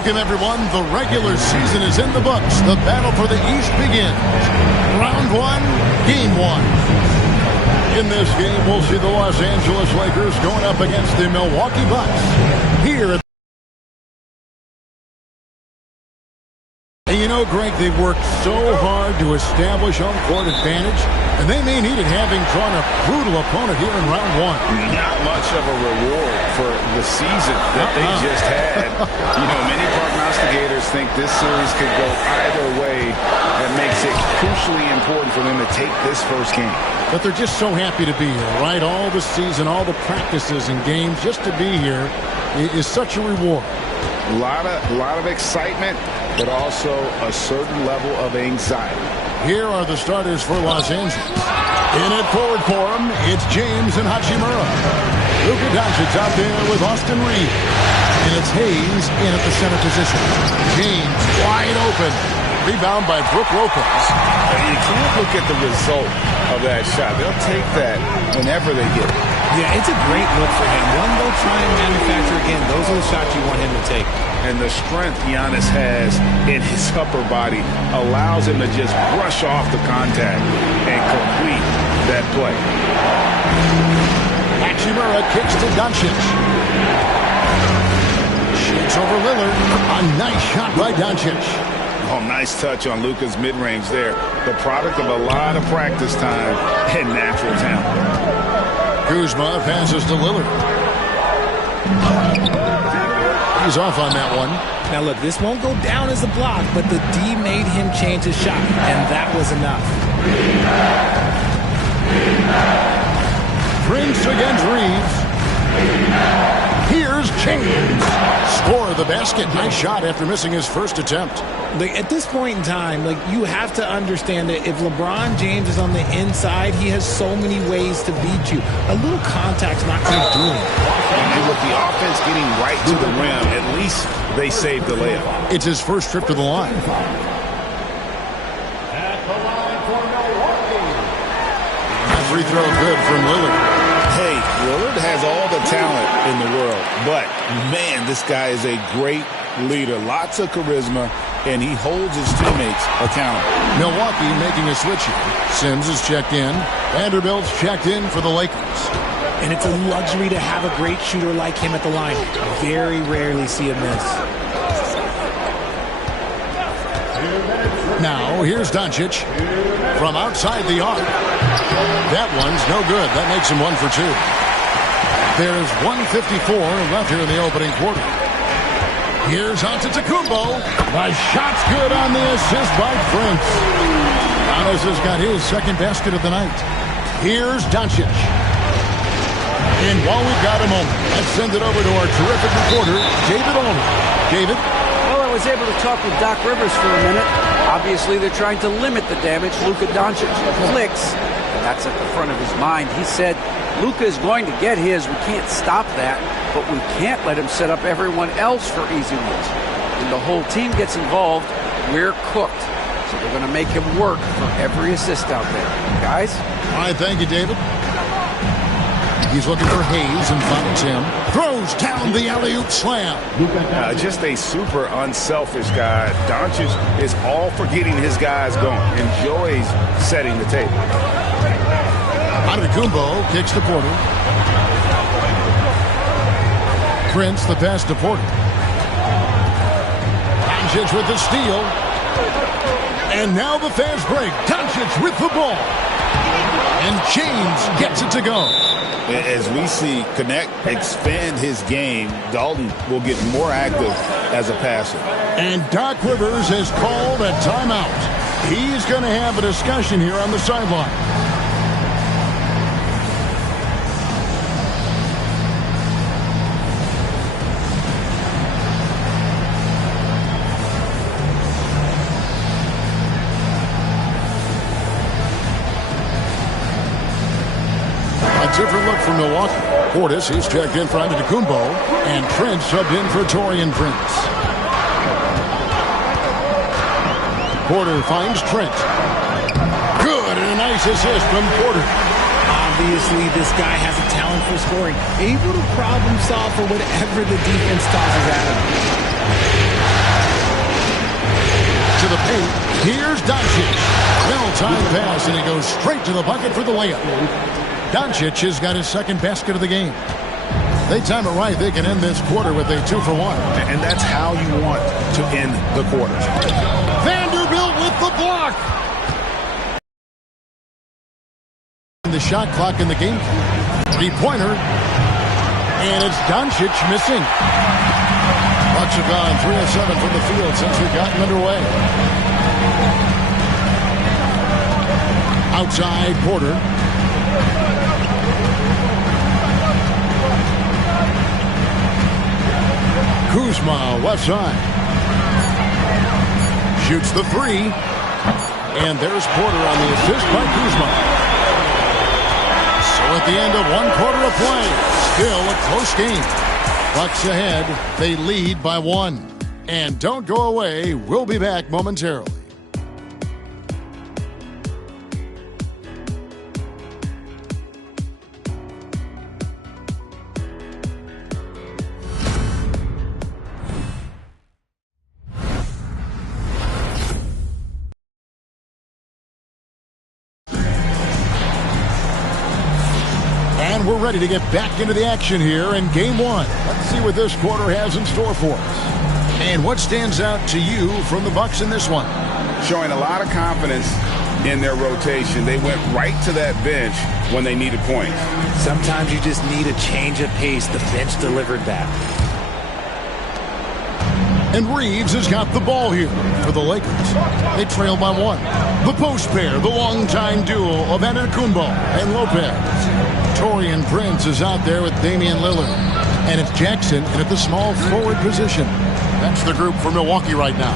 Welcome, everyone. The regular season is in the books. The battle for the East begins. Round one, game one. In this game, we'll see the Los Angeles Lakers going up against the Milwaukee Bucks. Here at And you know, Greg, they've worked so hard to establish home court advantage, and they may need it having drawn a brutal opponent here in round one. Not much of a reward for the season that they just had. You know, many prognosticators think this series could go either way. That makes it crucially important for them to take this first game. But they're just so happy to be here, right? All the season, all the practices and games, just to be here is such a reward. A lot of excitement, but also a certain level of anxiety. Here are the starters for Los Angeles. In at forward for him, it's James and Hachimura. Luka Doncic out there with Austin Reeves. And it's Hayes in at the center position. James wide open. Rebound by Brook Lopez. You can't look at the result of that shot. They'll take that whenever they get it. Yeah, it's a great look for him. One, they'll try and manufacture again. Those are the shots you want him to take. And the strength Giannis has in his upper body allows him to just brush off the contact and complete that play. Hachimura kicks to Doncic. Shakes over Lillard. A nice shot by Doncic. Oh, nice touch on Luka's mid-range there. The product of a lot of practice time and natural talent. Kuzma passes to Lillard. He's off on that one. Now, look, this won't go down as a block, but the D made him change his shot, and that was enough. Prince against Reeves. Here's James. Score the basket. Nice shot after missing his first attempt. Like, at this point in time, like, you have to understand that if LeBron James is on the inside, he has so many ways to beat you. A little contact's not going to do it. And with the offense getting right to the rim, at least they saved the layup. It's his first trip to the line. At the line for Milwaukee. A free throw good from Lillard. Hey, Lillard has all the talent in the world, but, man, this guy is a great leader. Lots of charisma, and he holds his teammates accountable. Milwaukee making a switch here. Sims is checked in. Vanderbilt's checked in for the Lakers. And it's a luxury to have a great shooter like him at the line. Very rarely see a miss. Now, here's Doncic from outside the arc. That one's no good. That makes him 1 for 2. There's 1:54 left here in the opening quarter. Here's Antetokounmpo. The shot's good on the assist by Prince. Giannis has got his second basket of the night. Here's Doncic. And while we've got a moment, let's send it over to our terrific reporter, David Allman. David? Well, I was able to talk with Doc Rivers for a minute. Obviously, they're trying to limit the damage Luka Doncic inflicts. And that's at the front of his mind. He said, Luka is going to get his. We can't stop that, but we can't let him set up everyone else for easy ones. When the whole team gets involved, we're cooked. So they're going to make him work for every assist out there. Guys? All right, thank you, David. He's looking for Hayes and finds him. Throws down the alley-oop slam. Just a super unselfish guy. Doncic is all for getting his guys going. Enjoys setting the table. Antetokounmpo kicks to Porter. Prince the pass to Porter. Doncic with the steal. And now the fast break. Doncic with the ball. And James gets it to go. As we see Connect expand his game, Dalton will get more active as a passer. And Doc Rivers has called a timeout. He's going to have a discussion here on the sideline. Different look for Milwaukee. Portis, he's checked in for Antetokounmpo, and Prince subbed in for Taurean Prince. Porter finds Trent. Good, and a nice assist from Porter. Obviously, this guy has a talent for scoring. Able to problem solve for whatever the defense tosses at him. the paint. Here's Doncic. Well-timed pass, and he goes straight to the bucket for the layup. Doncic has got his second basket of the game. They time it right, they can end this quarter with a 2-for-1. And that's how you want to end the quarter. Vanderbilt with the block. The shot clock in the game. Three-pointer. And it's Doncic missing. Bucks have gone 3 of 7 from the field since we've gotten underway. Outside, Porter. Kuzma, left side. Shoots the three. And there's Porter on the assist by Kuzma. So at the end of one quarter of play, still a close game. Bucks ahead. They lead by 1. And don't go away. We'll be back momentarily. And we're ready to get back into the action here in Game 1. Let's see what this quarter has in store for us. And what stands out to you from the Bucks in this one? Showing a lot of confidence in their rotation. They went right to that bench when they needed points. Sometimes you just need a change of pace. The bench delivered that. And Reeves has got the ball here for the Lakers. They trail by 1. The post pair, the longtime duo of Antetokounmpo and Lopez. Taurean Prince is out there with Damian Lillard. And it's Jackson in at the small forward position. That's the group for Milwaukee right now.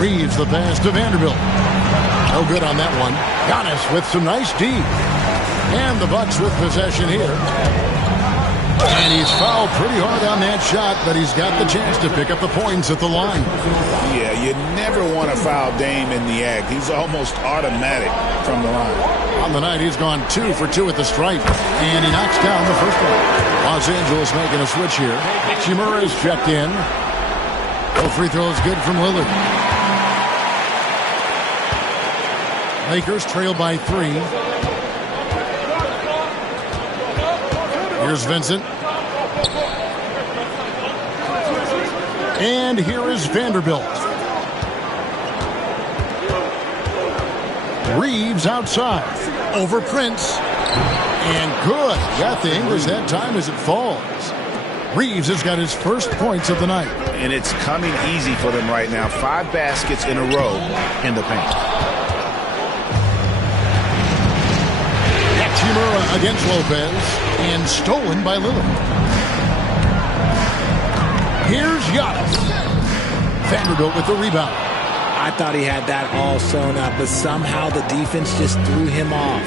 Reeves the pass to Vanderbilt. No good on that one. Giannis with some nice D. And the Bucks with possession here. And he's fouled pretty hard on that shot, but he's got the chance to pick up the points at the line. Yeah, you never want to foul Dame in the act. He's almost automatic from the line. On the night, he's gone 2 for 2 at the stripe. And he knocks down the first one. Los Angeles making a switch here. Hachimura is checked in. No free throws good from Lillard. Lakers trail by 3. Here's Vincent. And here is Vanderbilt. Reeves outside. Over Prince. And good. Got the English that time as it falls. Reeves has got his first points of the night. And it's coming easy for them right now. 5 baskets in a row in the paint. Hachimura against Lopez. And stolen by Lillard. Here's Giannis. Vanderbilt with the rebound. I thought he had that all sewn up, but somehow the defense just threw him off.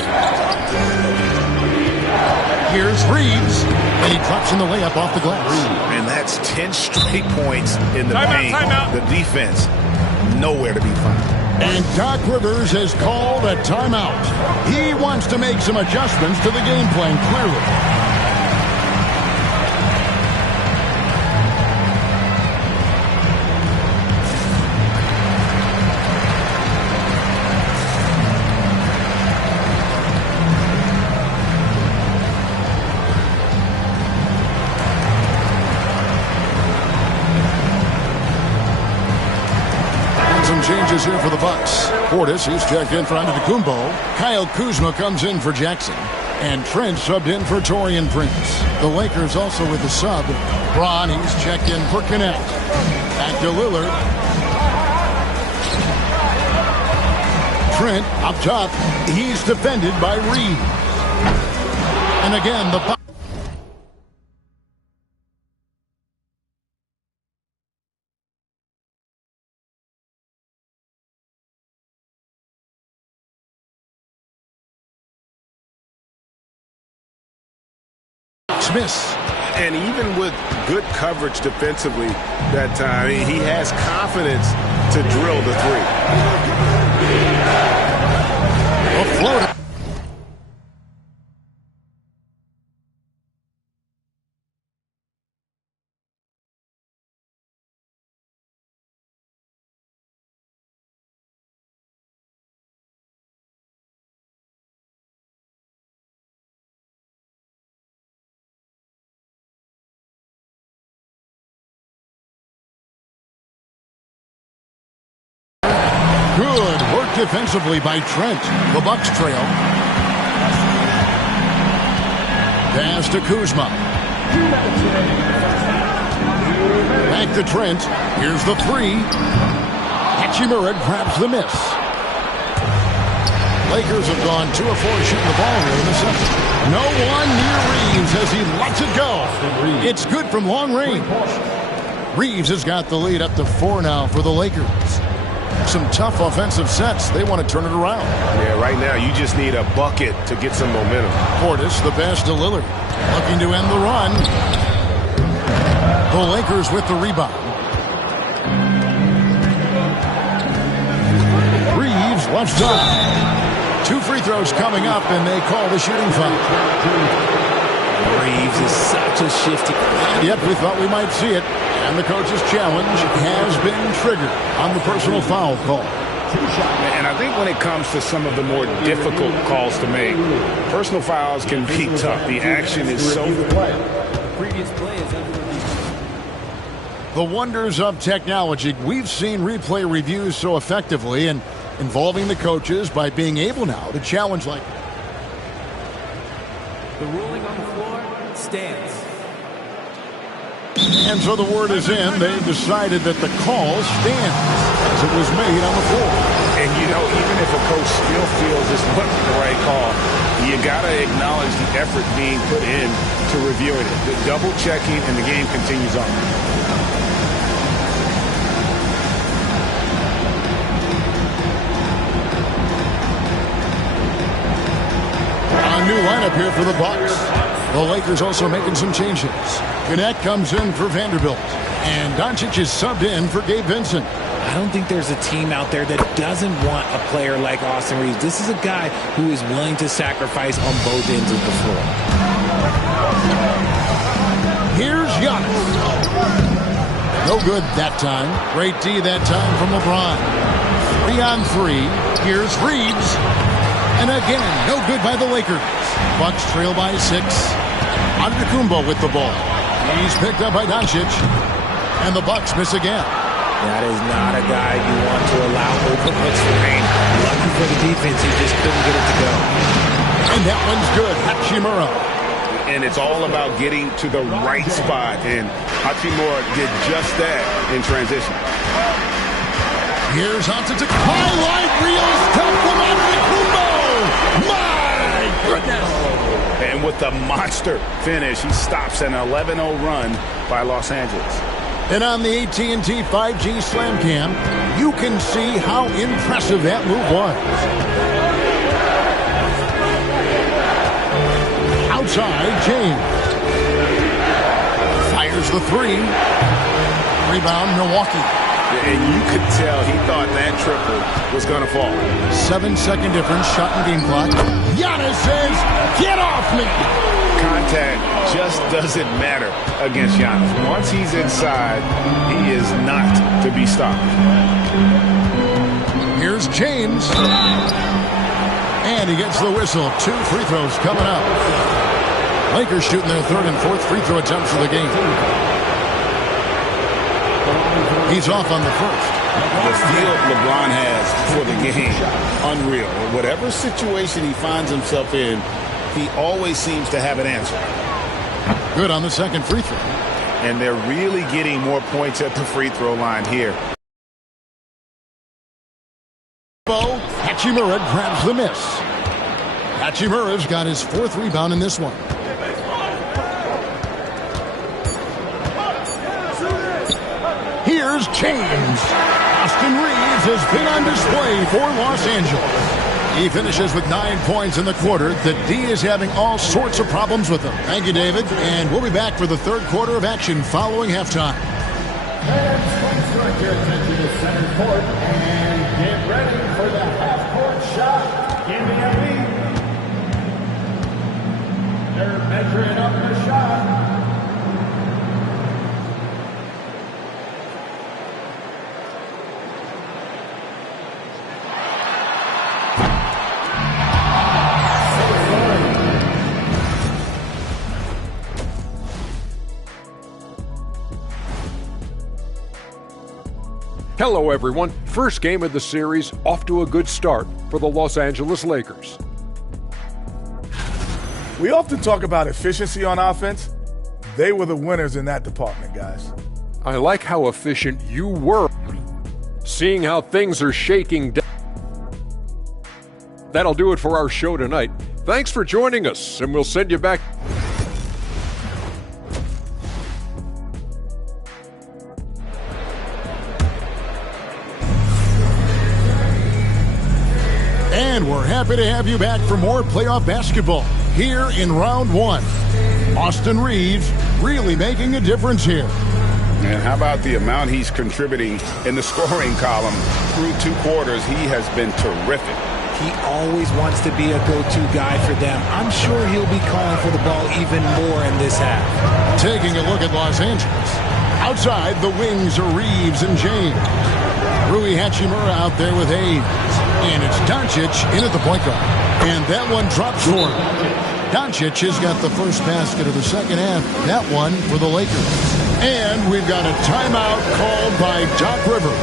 Here's Reeves, and he drops in the layup off the glass. And that's 10 straight points in the paint. Timeout. The defense, nowhere to be found. And Doc Rivers has called a timeout. He wants to make some adjustments to the game plan, clearly. Changes here for the Bucks. Portis, he's checked in for Antetokounmpo. Kyle Kuzma comes in for Jackson. And Trent subbed in for Taurean Prince. The Lakers also with a sub. Braun, he's checked in for Connect. Back to Lillard. Trent up top. He's defended by Reed. And again, the Bucks. Miss. And even with good coverage defensively that time, he has confidence to drill the three. A floater. work defensively by Trent. The Bucks trail. Pass to Kuzma. Back to Trent. Here's the three. Hachimura grabs the miss. Lakers have gone 2 of 4 shooting the ball here in the second. No one near Reeves as he lets it go. It's good from long range. Reeves has got the lead up to 4 now for the Lakers. Some tough offensive sets. They want to turn it around. Yeah, right now you just need a bucket to get some momentum. Portis, the pass to Lillard. Looking to end the run. The Lakers with the rebound. Reeves left side. 2 free throws coming up, and they call the shooting foul. Reeves is such a shifty. Yep, we thought we might see it. And the coach's challenge has been triggered on the personal foul call. And I think when it comes to some of the more difficult calls to make, personal fouls can be tough. The action is so Previous play is under review. The wonders of technology. We've seen replay reviews so effectively and involving the coaches by being able now to challenge like The ruling on the floor stands. And so the word is in. They've decided that the call stands as it was made on the floor. And, you know, even if a coach still feels this wasn't the right call, you got to acknowledge the effort being put in to reviewing it. The double checking, and the game continues on. A new lineup here for the Bucks. The Lakers also making some changes. Gannett comes in for Vanderbilt. And Doncic is subbed in for Gabe Vincent. I don't think there's a team out there that doesn't want a player like Austin Reeves. This is a guy who is willing to sacrifice on both ends of the floor. Here's Giannis. No good that time. Great D that time from LeBron. 3 on 3. Here's Reeves. And again, no good by the Lakers. Bucks trail by 6. Antetokounmpo with the ball. He's picked up by Doncic. And the Bucks miss again. That is not a guy you want to allow open looks for rain. Lucky for the defense, he just couldn't get it to go. And that one's good. Hachimura. And it's all about getting to the right spot. And Hachimura did just that in transition. Here's Antetokounmpo. Highlight reel stuff from Antetokounmpo. My goodness. And with the monster finish, he stops an 11-0 run by Los Angeles. And on the AT&T 5G Slam Cam, you can see how impressive that move was. Outside, James. Fires the 3. Rebound, Milwaukee. And you could tell he thought that triple was going to fall. 7-second difference, shot and game clock. Giannis says, get off me! Contact just doesn't matter against Giannis. Once he's inside, he is not to be stopped. Here's James. And he gets the whistle. 2 free throws coming up. Lakers shooting their 3rd and 4th free throw attempts of the game. He's off on the first. The feel LeBron has for the game, unreal. Whatever situation he finds himself in, he always seems to have an answer. Good on the second free throw. And they're really getting more points at the free throw line here. Hachimura grabs the miss. Hachimura's got his 4th rebound in this one. Here's James. Austin Reeves has been on display for Los Angeles. He finishes with 9 points in the quarter. The D is having all sorts of problems with him. Thank you, David. And we'll be back for the 3rd quarter of action following halftime. Let's direct your attention to center court and get ready for the half-court shot. Give me a lead. They're measuring up the shot. Hello, everyone. First game of the series, off to a good start for the Los Angeles Lakers. We often talk about efficiency on offense. They were the winners in that department, guys. I like how efficient you were. Seeing how things are shaking down. That'll do it for our show tonight. Thanks for joining us, and we'll send you back. And we're happy to have you back for more playoff basketball here in round one. Austin Reeves really making a difference here. And how about the amount he's contributing in the scoring column through 2 quarters? He has been terrific. He always wants to be a go-to guy for them. I'm sure he'll be calling for the ball even more in this half. Taking a look at Los Angeles. Outside, the wings are Reeves and James. Rui Hachimura out there with Hayes. And it's Doncic in at the point guard. And that one drops for him. Doncic has got the first basket of the second half. That one for the Lakers. And we've got a timeout called by Doc Rivers.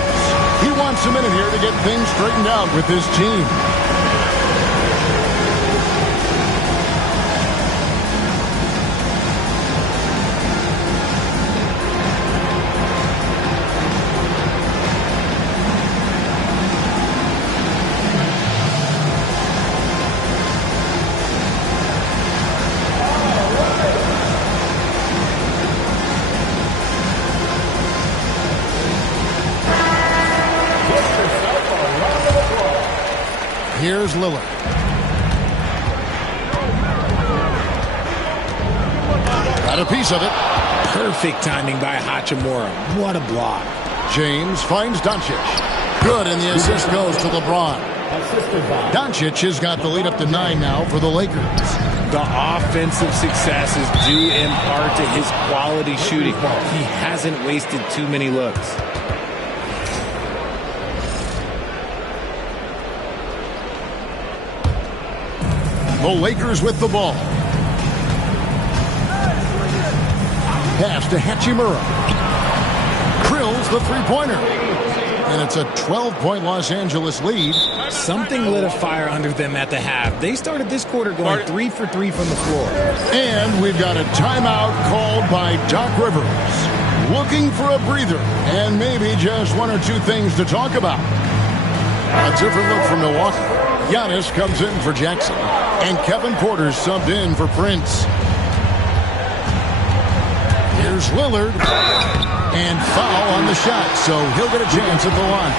He wants a minute here to get things straightened out with his team. Here's Lillard. Got a piece of it. Perfect timing by Hachimura. What a block. James finds Doncic. Good, and the assist goes to LeBron. Doncic has got the lead up to 9 now for the Lakers. The offensive success is due in part to his quality shooting. He hasn't wasted too many looks. The Lakers with the ball. Pass to Hachimura. Drills the three-pointer. And it's a 12-point Los Angeles lead. Something lit a fire under them at the half. They started this quarter going 3 for 3 from the floor. And we've got a timeout called by Doc Rivers. Looking for a breather and maybe just 1 or 2 things to talk about. A different look from Milwaukee. Giannis comes in for Jackson. And Kevin Porter's subbed in for Prince. Here's Lillard. And foul on the shot, so he'll get a chance at the line.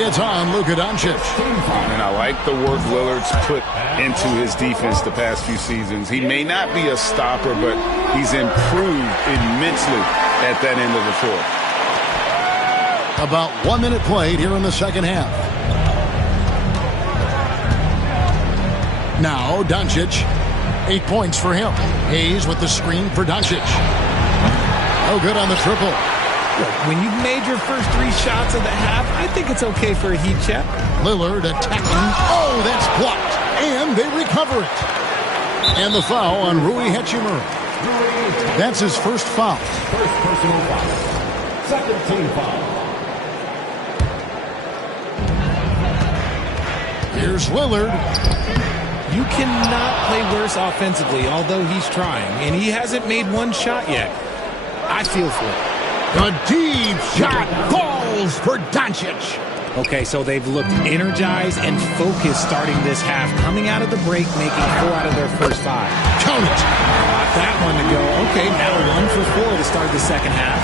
It's on Luka Doncic. And I like the work Lillard's put into his defense the past few seasons. He may not be a stopper, but he's improved immensely at that end of the floor. About 1 minute played here in the second half. Now Doncic, 8 points for him. Hayes with the screen for Doncic. No good on the triple. Look, when you've made your first 3 shots of the half, I think it's okay for a heat check. Lillard attacking. Oh, that's blocked. And they recover it. And the foul on Rui Hachimura. That's his first foul. First personal foul. Second team foul. Here's Lillard. You cannot play worse offensively, although he's trying. And he hasn't made 1 shot yet. I feel for it. A deep shot falls for Doncic. Okay, so they've looked energized and focused starting this half. Coming out of the break, making 4 out of their first 5. Count it. Got that one to go. Okay, now 1 for 4 to start the second half.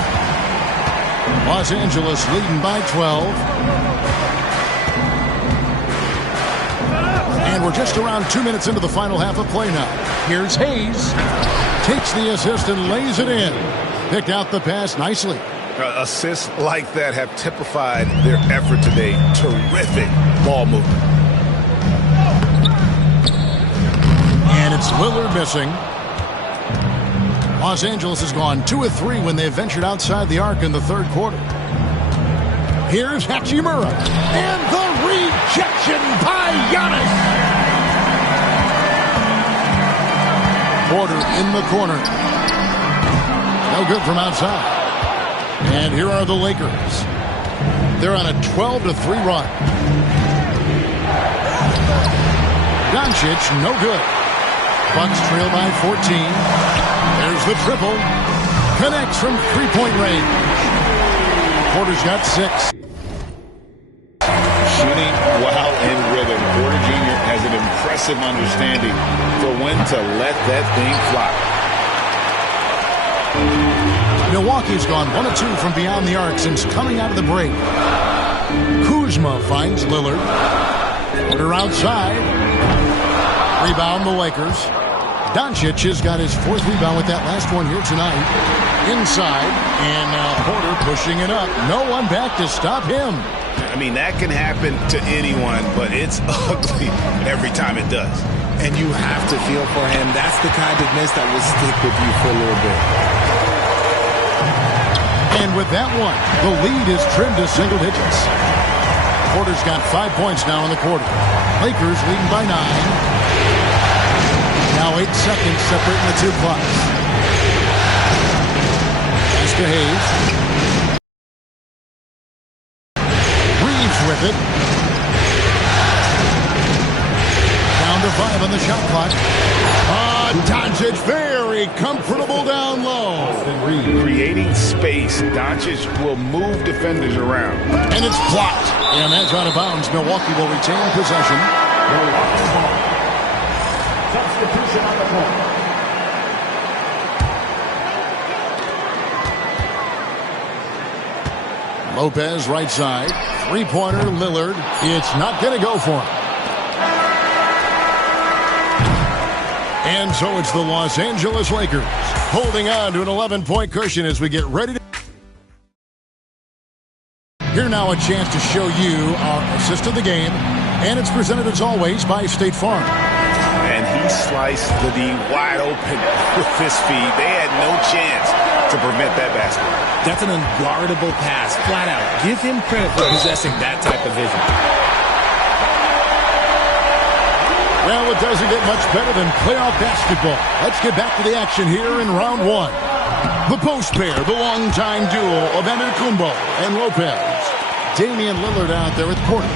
Los Angeles leading by 12. And we're just around 2 minutes into the final half of play now. Here's Hayes. Takes the assist and lays it in. Picked out the pass nicely. Assists like that have typified their effort today. Terrific ball movement. And it's Lillard missing. Los Angeles has gone 2 of 3 when they've ventured outside the arc in the third quarter. Here's Hachimura. And the rejection by Giannis. Porter in the corner. No good from outside. And here are the Lakers. They're on a 12-3 run. Doncic, no good. Bucks trail by 14. There's the triple. Connects from three-point range. Porter's got 6. Shooting while in rhythm. Porter Jr. has an impressive understanding for when to let that thing fly. Milwaukee's gone 1 of 2 from beyond the arc since coming out of the break. Kuzma finds Lillard. Porter outside. Rebound the Lakers. Doncic has got his 4th rebound with that last one here tonight. Inside, and now Porter pushing it up. No one back to stop him. I mean, that can happen to anyone, but it's ugly every time it does. And you have to feel for him. That's the kind of miss that will stick with you for a little bit. And with that one, the lead is trimmed to single digits. Porter's got 5 points now in the quarter. Lakers leading by 9. Now 8 seconds separating the two clocks. Pass to Hayes. Reeves with it. Down to 5 on the shot clock. Doncic very comfortable down low. Creating space. Doncic will move defenders around. And it's blocked. And that's out of bounds. Milwaukee will retain possession. Substitution on the court. Lopez right side. Three-pointer Lillard. It's not going to go for him. And so it's the Los Angeles Lakers holding on to an 11-point cushion as we get ready to... Here now a chance to show you our assist of the game. And it's presented as always by State Farm. And he sliced the D wide open with his feet. They had no chance to prevent that basket. That's an unguardable pass, flat out. Give him credit for possessing that type of vision. Well, it doesn't get much better than playoff basketball. Let's get back to the action here in round 1. The post pair, the longtime duo of Antetokounmpo and Lopez. Damian Lillard out there at the court.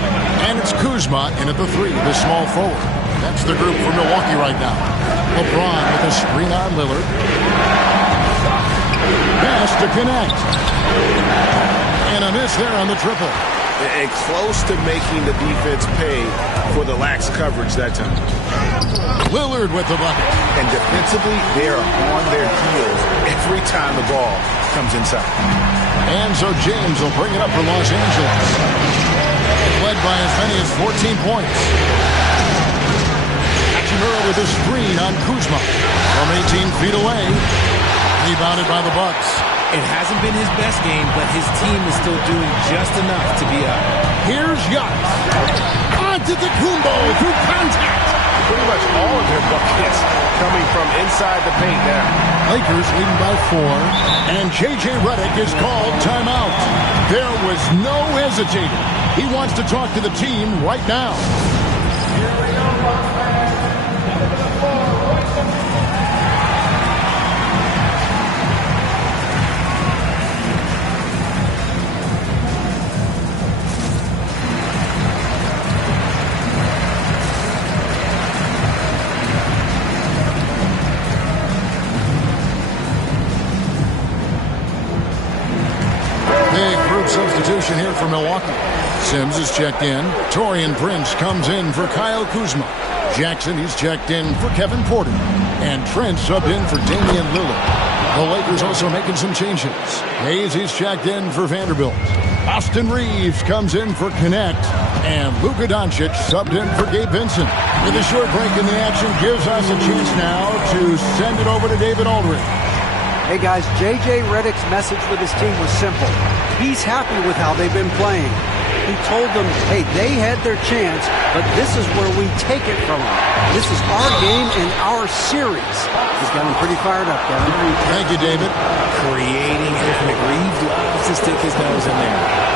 And it's Kuzma in at the 3, the small forward. That's the group for Milwaukee right now. LeBron with a screen on Lillard. Pass to connect. And a miss there on the triple. And close to making the defense pay for the lax coverage that time. Lillard with the bucket. And defensively, they are on their heels every time the ball comes inside. And so James will bring it up for Los Angeles. Led by as many as 14 points. Hachimura with a screen on Kuzma. From 18 feet away. Rebounded by the Bucks. It hasn't been his best game, but his team is still doing just enough to be up. Here's Giannis. Antetokounmpo through contact. Pretty much all of their buckets coming from inside the paint now. Lakers leading by 4. And J.J. Redick is called timeout. There was no hesitating. He wants to talk to the team right now. Here we go, Bucks fans. Into the floor, right to me. Substitution here for Milwaukee. Sims is checked in. Taurean Prince comes in for Kyle Kuzma. Jackson, he's checked in for Kevin Porter. And Trent subbed in for Damian Lillard. The Lakers also making some changes. Hayes, he's checked in for Vanderbilt. Austin Reeves comes in for Connect. And Luka Doncic subbed in for Gabe Vincent. With a short break in the action gives us a chance now to send it over to David Aldridge. Hey guys, J.J. Redick's message with his team was simple. He's happy with how they've been playing. He told them, hey, they had their chance, but this is where we take it from them. This is our game and our series. He's got them pretty fired up, Kevin. Thank you, David. Creating different. Reeves loves to stick his nose in there.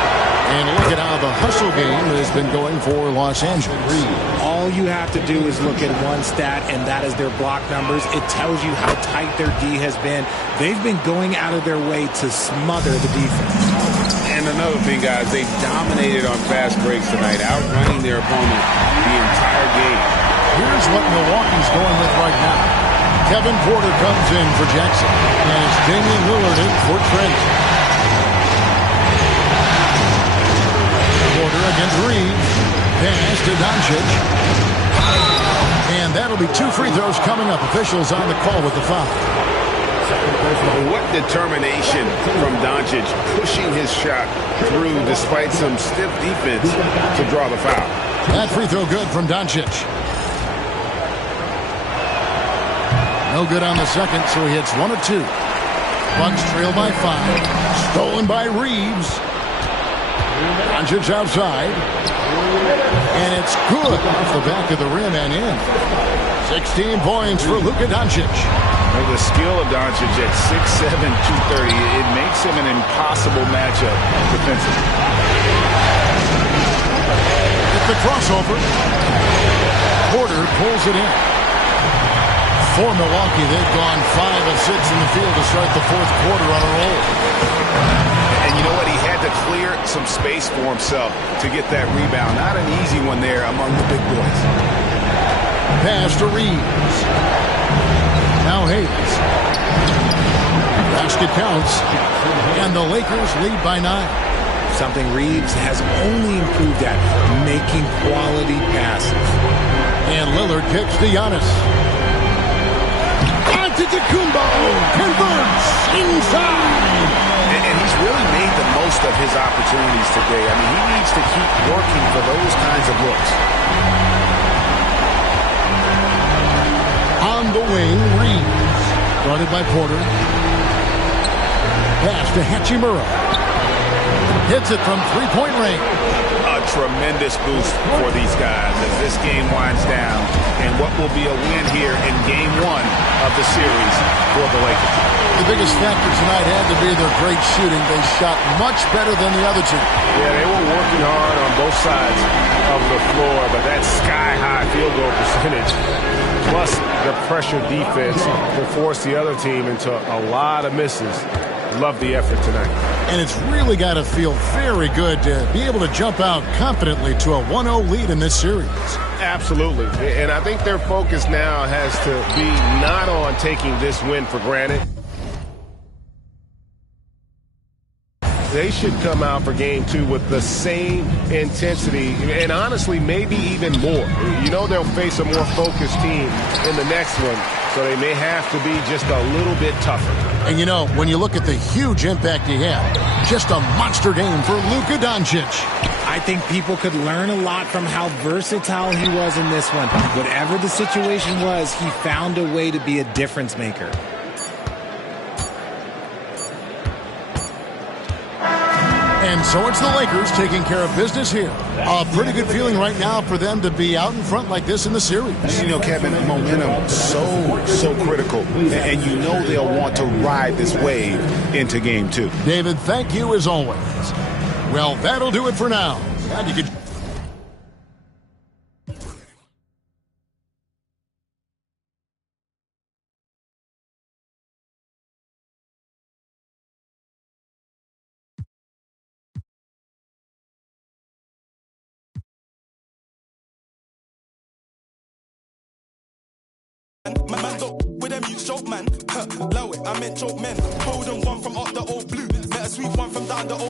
And look at how the hustle game has been going for Los Angeles. All you have to do is look at one stat, and that is their block numbers. It tells you how tight their D has been. They've been going out of their way to smother the defense. And another thing, guys, they dominated on fast breaks tonight, outrunning their opponent the entire game. Here's what Milwaukee's going with right now. Kevin Porter comes in for Jackson, and it's Damian Lillard in for Trent. Porter against Reeves. Pass to Doncic. And that'll be 2 free throws coming up. Officials on the call with the foul. What determination from Doncic, pushing his shot through despite some stiff defense to draw the foul. That free throw good from Doncic. No good on the second, so he hits 1 of 2. Bucks trail by 5. Stolen by Reeves. Doncic outside. And it's good off the back of the rim and in. 16 points for Luka Doncic. The skill of Doncic at 6'7", 230, it makes him an impossible matchup defensively. At the crossover, Porter pulls it in. For Milwaukee, they've gone 5 of 6 in the field to start the fourth quarter on a roll. And you know what? He had to clear some space for himself to get that rebound. Not an easy one there among the big boys. Pass to Reeves. Now Hayes. Basket counts. And the Lakers lead by 9. Something Reeves has only improved at, making quality passes. And Lillard kicks to Giannis. Antetokounmpo converts inside. And he's really made the most of his opportunities today. I mean, he needs to keep working for those kinds of looks. On the wing, Reeves. Guarded by Porter. Pass to Hachimura. Hits it from three-point range. A tremendous boost for these guys as this game winds down. And what will be a win here in game 1 of the series for the Lakers. The biggest factor tonight had to be their great shooting. They shot much better than the other two. Yeah, they were working hard on both sides of the floor, but that sky-high field goal percentage, plus the pressure defense, will force the other team into a lot of misses. Love the effort tonight. And it's really got to feel very good to be able to jump out confidently to a 1-0 lead in this series. Absolutely. And I think their focus now has to be not on taking this win for granted. They should come out for game 2 with the same intensity and honestly maybe even more. You know they'll face a more focused team in the next one, so they may have to be just a little bit tougher. And you know, when you look at the huge impact he had, just a monster game for Luka Doncic. I think people could learn a lot from how versatile he was in this one. Whatever the situation was, he found a way to be a difference maker. And so it's the Lakers taking care of business here. A pretty good feeling right now for them to be out in front like this in the series. You know, Kevin, momentum so critical. And you know they'll want to ride this wave into game 2. David, thank you as always. Well, that'll do it for now. And you can Man, go with them, you choke, man. Low it, I meant choke men. Golden one from up the old blue. Met a sweet one from down the old.